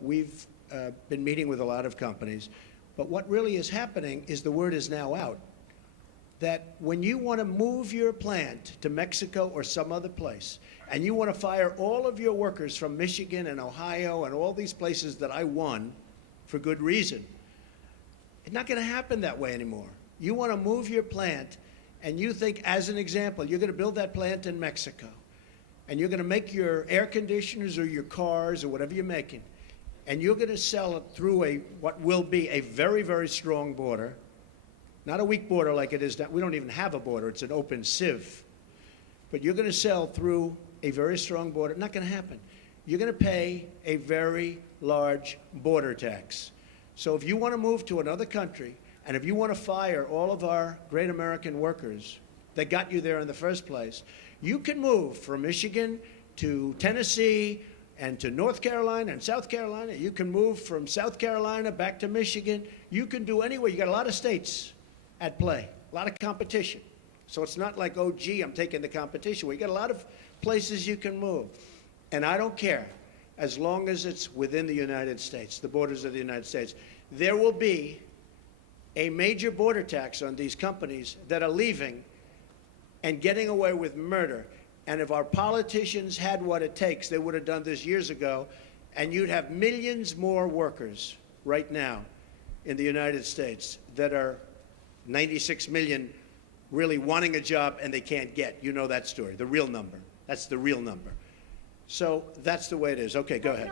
We've been meeting with a lot of companies, but what really is happening is the word is now out that when you want to move your plant to Mexico or some other place, and you want to fire all of your workers from Michigan and Ohio and all these places that I won for good reason, it's not going to happen that way anymore. You want to move your plant, and you think, as an example, you're going to build that plant in Mexico, and you're going to make your air conditioners or your cars or whatever you're making, and you're going to sell it through what will be a very, very strong border, not a weak border like it is now. We don't even have a border. It's an open sieve. But you're going to sell through a very strong border. Not going to happen. You're going to pay a very large border tax. So if you want to move to another country, and if you want to fire all of our great American workers that got you there in the first place, you can move from Michigan to Tennessee and to North Carolina and South Carolina. You can move from South Carolina back to Michigan. You can do anywhere. You got a lot of states at play, a lot of competition. So it's not like, oh, gee, I'm taking the competition. We got a lot of places you can move. And I don't care, as long as it's within the United States, the borders of the United States. There will be a major border tax on these companies that are leaving and getting away with murder. And if our politicians had what it takes, they would have done this years ago, and you'd have millions more workers right now in the United States that are 96 million really wanting a job and they can't get. You know that story, the real number. That's the real number. So that's the way it is. Okay, go ahead.